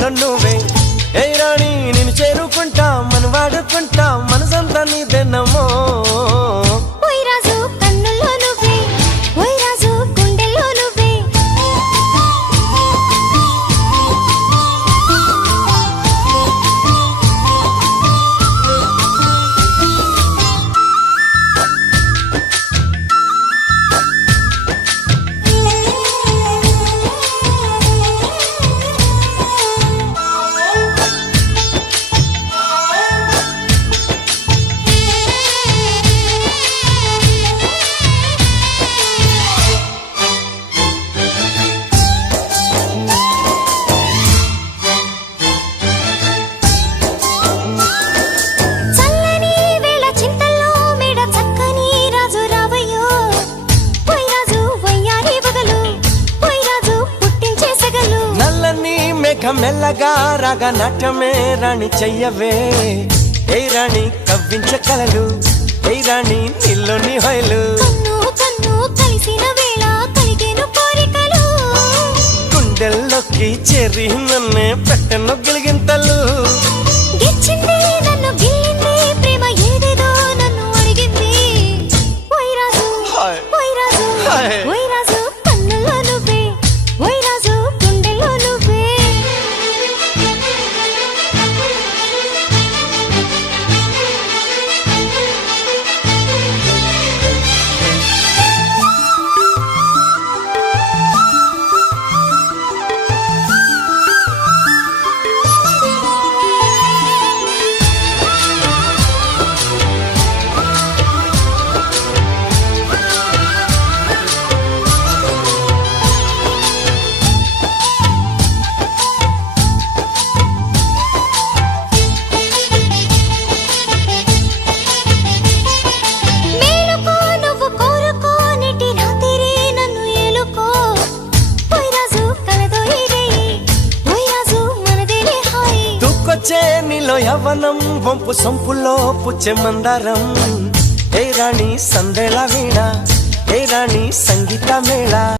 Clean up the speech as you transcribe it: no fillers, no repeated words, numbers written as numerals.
గుండెల్లో నువ్వే ఏ రాణి నేను చేరుకుంటా మన వాడుకుంటా మనసంతా నీదెన్నమో మెల్లగా రాగా నాట్యమే రాణి చెయ్యవే ఏ రాణి కవ్వించ కలలు ఏ రాణి నీలోని హొయలు గుండెల్లోకి చేరి నన్నే పెట్టను గిలిగింతలు నీలో యవ్వనం వంపు సొంపులో పుచ్చే మందారం ఏ రాణి సందేళ వీణ ఏ రాణి సంగీత మేళ